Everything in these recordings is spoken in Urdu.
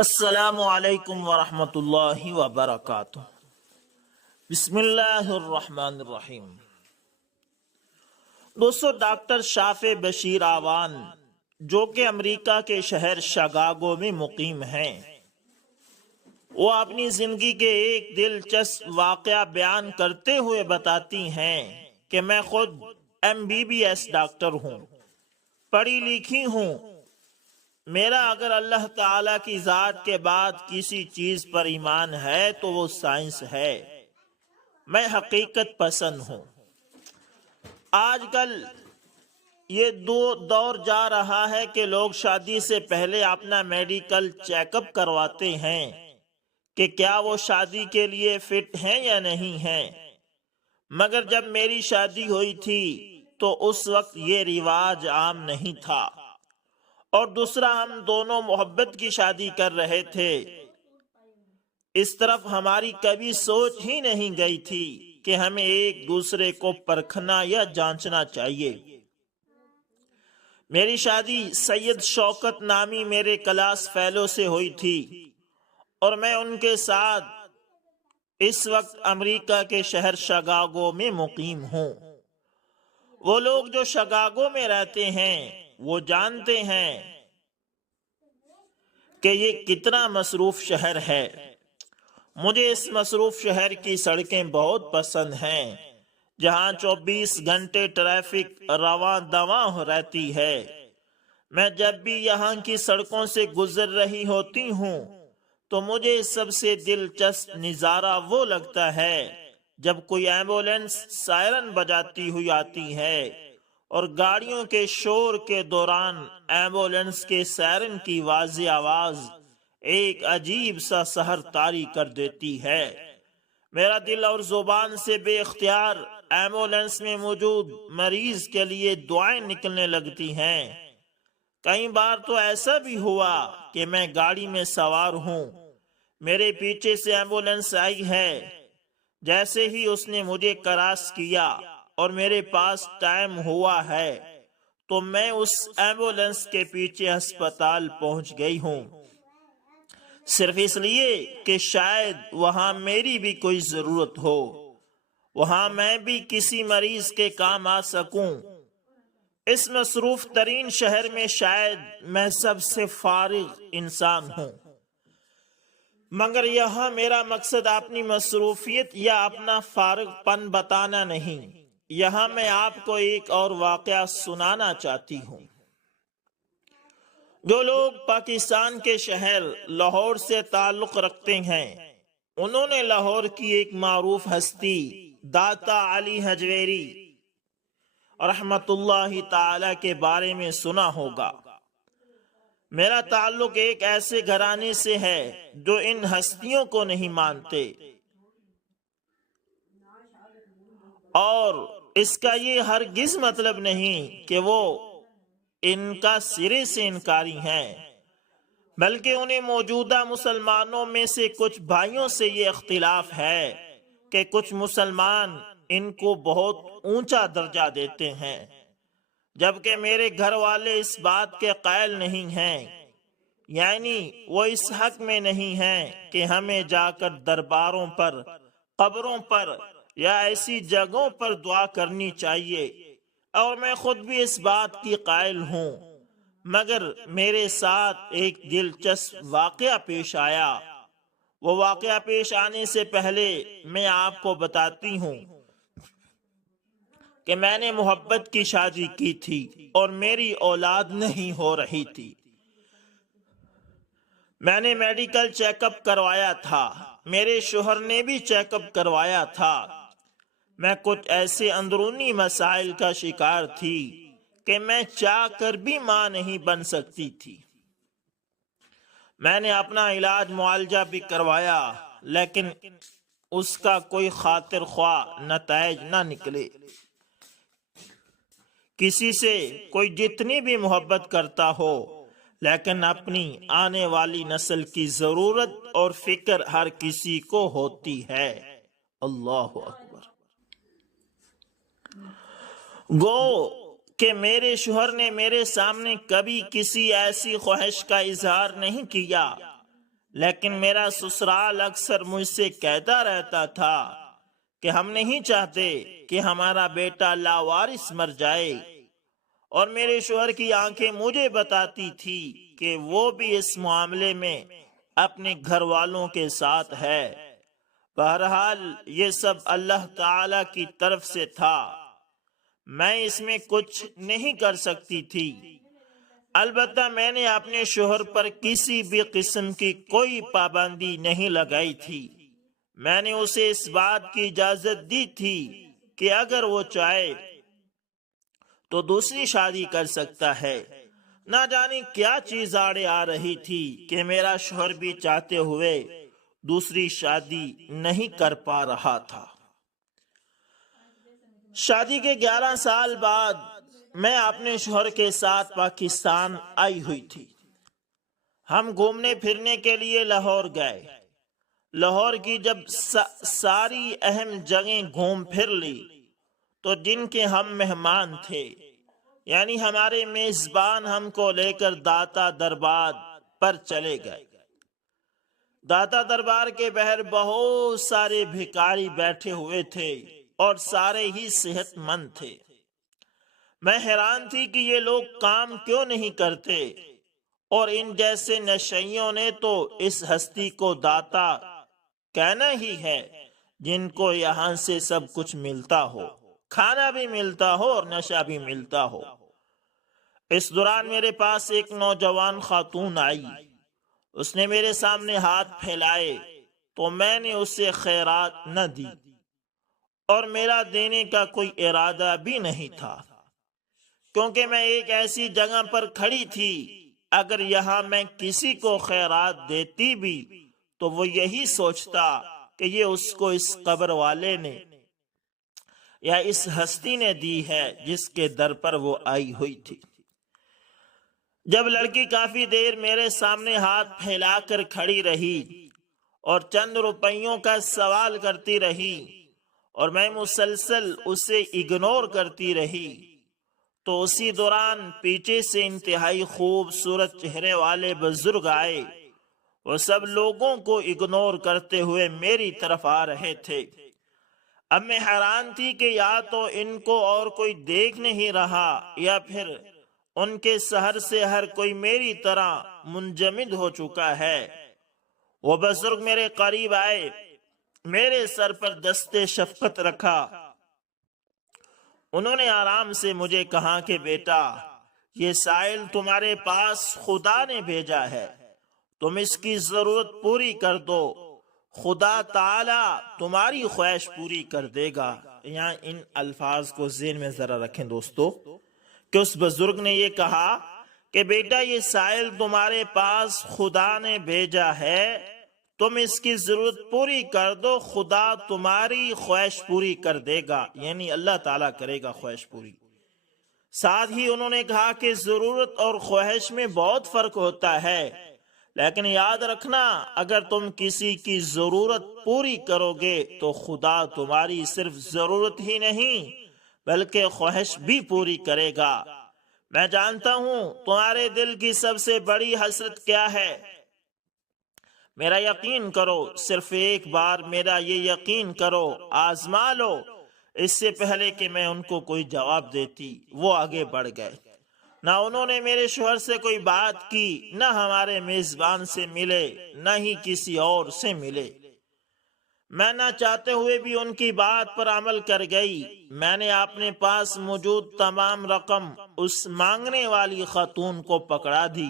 السلام علیکم ورحمۃ اللہ وبرکاتہ۔ بسم اللہ الرحمن الرحیم۔ دوستو، ڈاکٹر شافع بشیر آوان جو کہ امریکہ کے شہر شکاگو میں مقیم ہیں، وہ اپنی زندگی کے ایک دلچسپ واقعہ بیان کرتے ہوئے بتاتی ہیں کہ میں خود MBBS ڈاکٹر ہوں، پڑھی لکھی ہوں۔ میرا اگر اللہ تعالیٰ کی ذات کے بعد کسی چیز پر ایمان ہے تو وہ سائنس ہے۔ میں حقیقت پسند ہوں۔ آج کل یہ دور جا رہا ہے کہ لوگ شادی سے پہلے اپنا میڈیکل چیک اپ کرواتے ہیں کہ کیا وہ شادی کے لیے فٹ ہیں یا نہیں ہیں، مگر جب میری شادی ہوئی تھی تو اس وقت یہ رواج عام نہیں تھا، اور دوسرا ہم دونوں محبت کی شادی کر رہے تھے۔ اس طرف ہماری کبھی سوچ ہی نہیں گئی تھی کہ ہمیں ایک دوسرے کو پرکھنا یا جانچنا چاہیے۔ میری شادی سید شوکت نامی میرے کلاس فیلو سے ہوئی تھی، اور میں ان کے ساتھ اس وقت امریکہ کے شہر شکاگو میں مقیم ہوں۔ وہ لوگ جو شکاگو میں رہتے ہیں وہ جانتے ہیں کہ یہ کتنا مصروف شہر ہے۔ مجھے اس مصروف شہر کی سڑکیں بہت پسند ہیں، جہاں 24 گھنٹے ٹریفک رواں دواں رہتی ہے۔ میں جب بھی یہاں کی سڑکوں سے گزر رہی ہوتی ہوں تو مجھے سب سے دلچسپ نظارہ وہ لگتا ہے جب کوئی ایمبولینس سائرن بجاتی ہوئی آتی ہے، اور گاڑیوں کے شور کے دوران ایمبولینس کے سائرن کی واضح آواز ایک عجیب سا سحر طاری کر دیتی ہے۔ میرا دل اور زبان سے بے اختیار ایمبولینس میں موجود مریض کے لیے دعائیں نکلنے لگتی ہیں۔ کئی بار تو ایسا بھی ہوا کہ میں گاڑی میں سوار ہوں، میرے پیچھے سے ایمبولینس آئی ہے، جیسے ہی اس نے مجھے کراس کیا اور میرے پاس ٹائم ہوا ہے تو میں اس ایمبولینس کے پیچھے ہسپتال پہنچ گئی ہوں، صرف اس لیے کہ شاید وہاں میری بھی کوئی ضرورت ہو، وہاں میں بھی کسی مریض کے کام آ سکوں۔ اس مصروف ترین شہر میں شاید میں سب سے فارغ انسان ہوں، مگر یہاں میرا مقصد اپنی مصروفیت یا اپنا فارغ پن بتانا نہیں۔ یہاں میں آپ کو ایک اور واقعہ سنانا چاہتی ہوں۔ جو لوگ پاکستان کے شہر لاہور سے تعلق رکھتے ہیں، انہوں نے لاہور کی ایک معروف ہستی داتا علی حجویری رحمت اللہ تعالی کے بارے میں سنا ہوگا۔ میرا تعلق ایک ایسے گھرانے سے ہے جو ان ہستیوں کو نہیں مانتے، اور اس کا یہ ہرگز مطلب نہیں کہ وہ ان کا سرے سے انکاری ہیں، بلکہ انہیں موجودہ مسلمانوں میں سے کچھ بھائیوں سے یہ اختلاف ہے کہ کچھ مسلمان ان کو بہت اونچا درجہ دیتے ہیں، جبکہ میرے گھر والے اس بات کے قائل نہیں ہیں، یعنی وہ اس حق میں نہیں ہیں کہ ہمیں جا کر درباروں پر، قبروں پر یا ایسی جگہوں پر دعا کرنی چاہیے، اور میں خود بھی اس بات کی قائل ہوں، مگر میرے ساتھ ایک دلچسپ واقعہ پیش آیا۔ وہ واقعہ پیش آنے سے پہلے میں آپ کو بتاتی ہوں کہ میں نے محبت کی شادی کی تھی اور میری اولاد نہیں ہو رہی تھی۔ میں نے میڈیکل چیک اپ کروایا تھا، میرے شوہر نے بھی چیک اپ کروایا تھا۔ میں کچھ ایسے اندرونی مسائل کا شکار تھی کہ میں چاہ کر بھی ماں نہیں بن سکتی تھی۔ میں نے اپنا علاج معالجہ بھی کروایا، لیکن اس کا کوئی خاطر خواہ نتائج نہ نکلے۔ کسی سے کوئی جتنی بھی محبت کرتا ہو، لیکن اپنی آنے والی نسل کی ضرورت اور فکر ہر کسی کو ہوتی ہے۔ اللہ اکبر۔ گو کہ میرے شوہر نے میرے سامنے کبھی کسی ایسی خواہش کا اظہار نہیں کیا لیکن میرا سسرال اکثر مجھ سے کہتا رہتا تھا کہ ہم نہیں چاہتے کہ ہمارا بیٹا لاوارث مر جائے، اور میرے شوہر کی آنکھیں مجھے بتاتی تھی کہ وہ بھی اس معاملے میں اپنے گھر والوں کے ساتھ ہے۔ بہرحال یہ سب اللہ تعالی کی طرف سے تھا، میں اس میں کچھ نہیں کر سکتی تھی۔ البتہ میں نے اپنے شوہر پر کسی بھی قسم کی کوئی پابندی نہیں لگائی تھی۔ میں نے اسے اس بات کی اجازت دی تھی کہ اگر وہ چاہے تو دوسری شادی کر سکتا ہے۔ نہ جانے کیا چیز آڑے آ رہی تھی کہ میرا شوہر بھی چاہتے ہوئے دوسری شادی نہیں کر پا رہا تھا۔ شادی کے 11 سال بعد میں اپنے شوہر کے ساتھ پاکستان آئی ہوئی تھی۔ ہم گھومنے پھرنے کے لیے لاہور گئے۔ لاہور کی جب ساری اہم جگہیں گھوم پھر لی تو جن کے ہم مہمان تھے، یعنی ہمارے میزبان، ہم کو لے کر داتا دربار پر چلے گئے۔ داتا دربار کے باہر بہت سارے بھکاری بیٹھے ہوئے تھے اور سارے ہی صحت مند تھے۔ میں حیران تھی کہ یہ لوگ کام کیوں نہیں کرتے، اور ان جیسے نشئیوں نے تو اس ہستی کو داتا کہنا ہی ہے جن کو یہاں سے سب کچھ ملتا ہو، کھانا بھی ملتا ہو اور نشہ بھی ملتا ہو۔ اس دوران میرے پاس ایک نوجوان خاتون آئی۔ اس نے میرے سامنے ہاتھ پھیلائے تو میں نے اسے خیرات نہ دی، اور میرا دینے کا کوئی ارادہ بھی نہیں تھا، کیونکہ میں ایک ایسی جگہ پر کھڑی تھی، اگر یہاں میں کسی کو خیرات دیتی بھی تو وہ یہی سوچتا کہ یہ اس کو اس قبر والے نے یا اس ہستی نے دی ہے جس کے در پر وہ آئی ہوئی تھی۔ جب لڑکی کافی دیر میرے سامنے ہاتھ پھیلا کر کھڑی رہی اور چند روپیوں کا سوال کرتی رہی اور میں مسلسل اسے اگنور کرتی رہی، تو اسی دوران پیچھے سے انتہائی خوبصورت چہرے والے بزرگ آئے۔ وہ سب لوگوں کو اگنور کرتے ہوئے میری طرف آ رہے تھے۔ اب میں حیران تھی کہ یا تو ان کو اور کوئی دیکھ نہیں رہا، یا پھر ان کے سحر سے ہر کوئی میری طرح منجمد ہو چکا ہے۔ وہ بزرگ میرے قریب آئے، میرے سر پر دست شفقت رکھا۔ انہوں نے آرام سے مجھے کہا کہ بیٹا، یہ سائل تمہارے پاس خدا نے بھیجا ہے، تم اس کی ضرورت پوری کر دو، خدا تعالی تمہاری خواہش پوری کر دے گا۔ یہاں ان الفاظ کو ذہن میں ذرا رکھیں دوستو، کہ اس بزرگ نے یہ کہا کہ بیٹا، یہ سائل تمہارے پاس خدا نے بھیجا ہے، تم اس کی ضرورت پوری کر دو، خدا تمہاری خواہش پوری کر دے گا، یعنی اللہ تعالیٰ کرے گا خواہش پوری۔ ساتھ ہی انہوں نے کہا کہ ضرورت اور خواہش میں بہت فرق ہوتا ہے، لیکن یاد رکھنا، اگر تم کسی کی ضرورت پوری کرو گے تو خدا تمہاری صرف ضرورت ہی نہیں بلکہ خواہش بھی پوری کرے گا۔ میں جانتا ہوں تمہارے دل کی سب سے بڑی حسرت کیا ہے، میرا یقین کرو، صرف ایک بار میرا یہ یقین کرو، آزما لو۔ اس سے پہلے کہ میں ان کو کوئی جواب دیتی، وہ آگے بڑھ گئے۔ نہ انہوں نے میرے شوہر سے کوئی بات کی، نہ ہمارے میزبان سے ملے، نہ ہی کسی اور سے ملے۔ میں نہ چاہتے ہوئے بھی ان کی بات پر عمل کر گئی۔ میں نے اپنے پاس موجود تمام رقم اس مانگنے والی خاتون کو پکڑا دی۔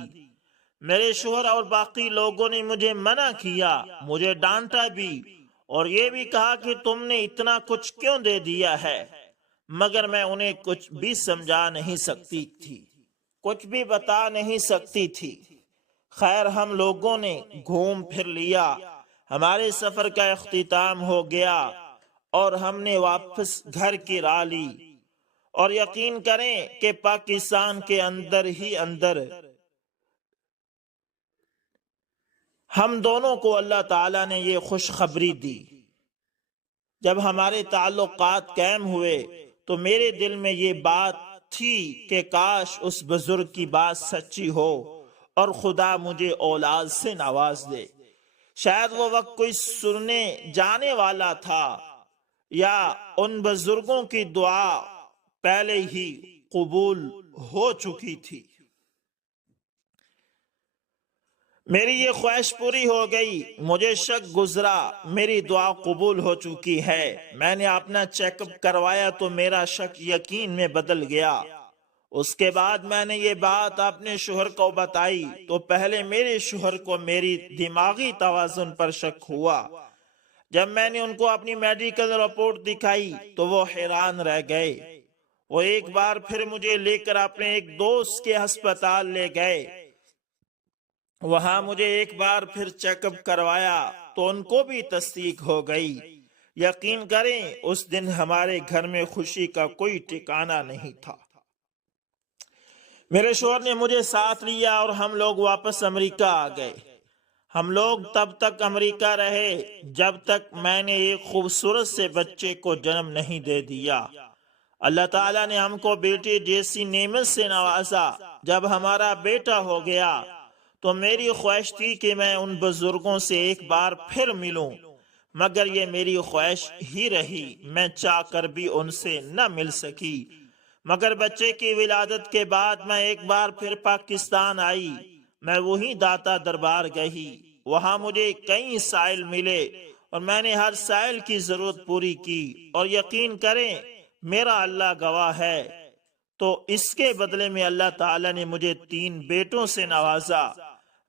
میرے شوہر اور باقی لوگوں نے مجھے منع کیا، مجھے ڈانٹا بھی، اور یہ بھی کہا کہ تم نے اتنا کچھ کیوں دے دیا ہے، مگر میں انہیں کچھ بھی سمجھا نہیں سکتی تھی، کچھ بھی بتا نہیں سکتی تھی۔ خیر، ہم لوگوں نے گھوم پھر لیا، ہمارے سفر کا اختتام ہو گیا اور ہم نے واپس گھر کی راہ لی۔ اور یقین کریں کہ پاکستان کے اندر ہی اندر ہم دونوں کو اللہ تعالیٰ نے یہ خوشخبری دی۔ جب ہمارے تعلقات قائم ہوئے تو میرے دل میں یہ بات تھی کہ کاش اس بزرگ کی بات سچی ہو اور خدا مجھے اولاد سے نواز دے۔ شاید وہ وقت کوئی سننے جانے والا تھا یا ان بزرگوں کی دعا پہلے ہی قبول ہو چکی تھی۔ میری یہ خواہش پوری ہو گئی، مجھے شک گزرا میری دعا قبول ہو چکی ہے۔ میں نے اپنا چیک اپ کروایا تو میرا شک یقین میں بدل گیا۔ اس کے بعد میں نے یہ بات اپنے شوہر کو بتائی تو پہلے میرے شوہر کو میری دماغی توازن پر شک ہوا۔ جب میں نے ان کو اپنی میڈیکل رپورٹ دکھائی تو وہ حیران رہ گئے۔ وہ ایک بار پھر مجھے لے کر اپنے ایک دوست کے ہسپتال لے گئے۔ وہاں مجھے ایک بار پھر چیک اپ کروایا تو ان کو بھی تصدیق ہو گئی۔ یقین کریں اس دن ہمارے گھر میں خوشی کا کوئی ٹھکانہ نہیں تھا۔ میرے شوہر نے مجھے ساتھ لیا اور ہم لوگ واپس امریکہ آ گئے۔ ہم لوگ تب تک امریکہ رہے جب تک میں نے ایک خوبصورت سے بچے کو جنم نہیں دے دیا۔ اللہ تعالیٰ نے ہم کو بیٹے جیسی نعمت سے نوازا۔ جب ہمارا بیٹا ہو گیا تو میری خواہش تھی کہ میں ان بزرگوں سے ایک بار پھر ملوں، مگر یہ میری خواہش ہی رہی، میں چاہ کر بھی ان سے نہ مل سکی۔ مگر بچے کی ولادت کے بعد میں ایک بار پھر پاکستان آئی۔ میں وہی داتا دربار گئی، وہاں مجھے کئی سائل ملے اور میں نے ہر سائل کی ضرورت پوری کی، اور یقین کریں میرا اللہ گواہ ہے۔ تو اس کے بدلے میں اللہ تعالیٰ نے مجھے 3 بیٹوں سے نوازا۔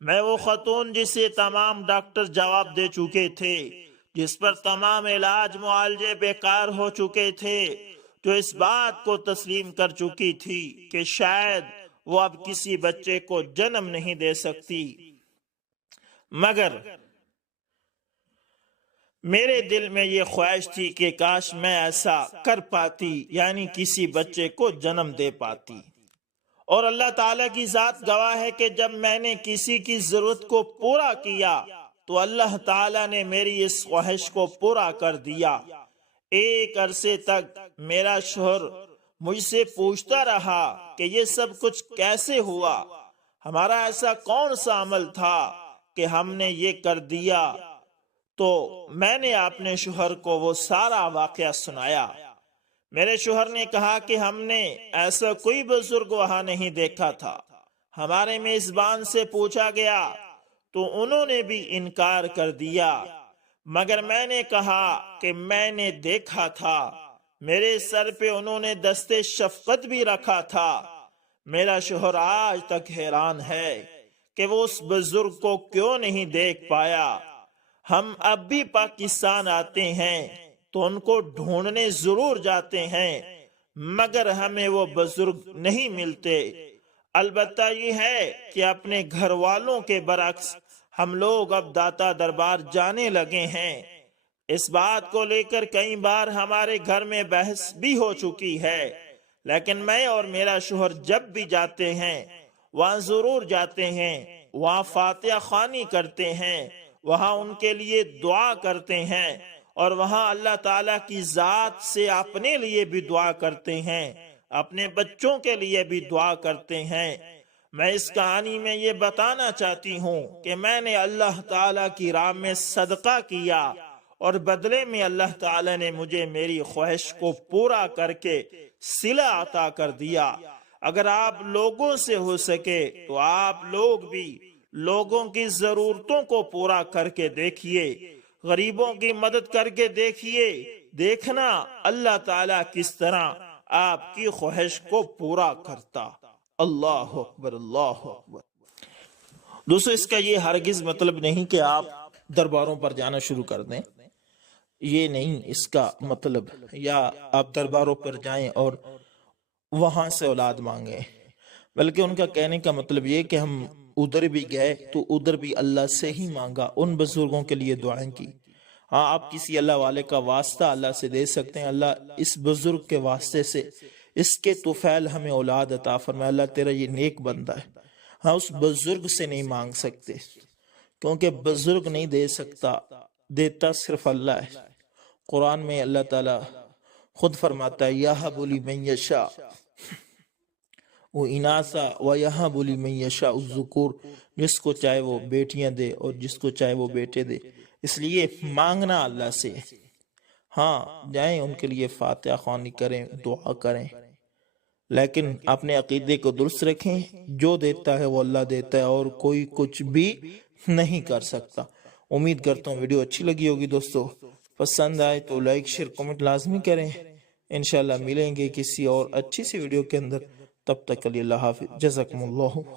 میں وہ خاتون جسے تمام ڈاکٹر جواب دے چکے تھے، جس پر تمام علاج معالجے بیکار ہو چکے تھے، جو اس بات کو تسلیم کر چکی تھی کہ شاید وہ اب کسی بچے کو جنم نہیں دے سکتی، مگر میرے دل میں یہ خواہش تھی کہ کاش میں ایسا کر پاتی، یعنی کسی بچے کو جنم دے پاتی۔ اور اللہ تعالیٰ کی ذات گواہ ہے کہ جب میں نے کسی کی ضرورت کو پورا کیا تو اللہ تعالیٰ نے میری اس خواہش کو پورا کر دیا۔ ایک عرصے تک میرا شوہر مجھ سے پوچھتا رہا کہ یہ سب کچھ کیسے ہوا، ہمارا ایسا کون سا عمل تھا کہ ہم نے یہ کر دیا؟ تو میں نے اپنے شوہر کو وہ سارا واقعہ سنایا۔ میرے شوہر نے کہا کہ ہم نے ایسا کوئی بزرگ وہاں نہیں دیکھا تھا۔ ہمارے میزبان سے پوچھا گیا تو انہوں نے بھی انکار کر دیا، مگر میں نے کہا کہ میں نے دیکھا تھا۔ میرے سر پہ انہوں نے دستے شفقت بھی رکھا تھا۔ میرا شوہر آج تک حیران ہے کہ وہ اس بزرگ کو کیوں نہیں دیکھ پایا۔ ہم اب بھی پاکستان آتے ہیں تو ان کو ڈھونڈنے ضرور جاتے ہیں، مگر ہمیں وہ بزرگ نہیں ملتے۔ البتہ یہ ہے کہ اپنے گھر والوں کے برعکس ہم لوگ اب داتا دربار جانے لگے ہیں۔ اس بات کو لے کر کئی بار ہمارے گھر میں بحث بھی ہو چکی ہے، لیکن میں اور میرا شوہر جب بھی جاتے ہیں وہاں ضرور جاتے ہیں، وہاں فاتحہ خوانی کرتے ہیں، وہاں ان کے لیے دعا کرتے ہیں، اور وہاں اللہ تعالیٰ کی ذات سے اپنے لیے بھی دعا کرتے ہیں، اپنے بچوں کے لیے بھی دعا کرتے ہیں۔ میں اس کہانی میں یہ بتانا چاہتی ہوں کہ میں نے اللہ تعالیٰ کی راہ میں صدقہ کیا اور بدلے میں اللہ تعالیٰ نے مجھے میری خواہش کو پورا کر کے صلہ عطا کر دیا۔ اگر آپ لوگوں سے ہو سکے تو آپ لوگ بھی لوگوں کی ضرورتوں کو پورا کر کے دیکھیے، غریبوں کی مدد کر کے دیکھیے، دیکھنا اللہ تعالیٰ کس طرح آپ کی خواہش کو پورا کرتا۔ اللہ اکبر، اللہ اکبر۔ دوستو، اس کا یہ ہرگز مطلب نہیں کہ آپ درباروں پر جانا شروع کر دیں، یہ نہیں اس کا مطلب، یا آپ درباروں پر جائیں اور وہاں سے اولاد مانگیں، بلکہ ان کا کہنے کا مطلب یہ کہ ہم ادھر بھی گئے تو ادھر بھی اللہ سے ہی مانگا، ان بزرگوں کے لیے دعائیں کی۔ ہاں، آپ کسی اللہ والے کا واسطہ اللہ سے دے سکتے ہیں، اللہ اس بزرگ کے واسطے سے اس کے طفیل ہمیں اولاد عطا فرمائے، اللہ تیرا یہ نیک بندہ ہے۔ ہاں، اس بزرگ سے نہیں مانگ سکتے، کیونکہ بزرگ نہیں دے سکتا، دیتا صرف اللہ ہے۔ قرآن میں اللہ تعالیٰ خود فرماتا ہے یَهَبُ لِمَن یَشَاءُ، وہ اناسا و یہاں بولی میں یشاء الذکور، جس کو چاہے وہ بیٹیاں دے اور جس کو چاہے وہ بیٹے دے، اس لیے مانگنا اللہ سے، ہاں جائیں ان کے لیے فاتحہ خوانی کریں، دعا کریں، لیکن اپنے عقیدے کو درست رکھیں، جو دیتا ہے وہ اللہ دیتا ہے اور کوئی کچھ بھی نہیں کر سکتا۔ امید کرتا ہوں ویڈیو اچھی لگی ہوگی دوستو، پسند آئے تو لائک شیئر کمنٹ لازمی کریں۔ انشاءاللہ ملیں گے کسی اور اچھی سی ویڈیو کے اندر، تب تک کے لیے اللہ حافظ، جزاکم اللہ۔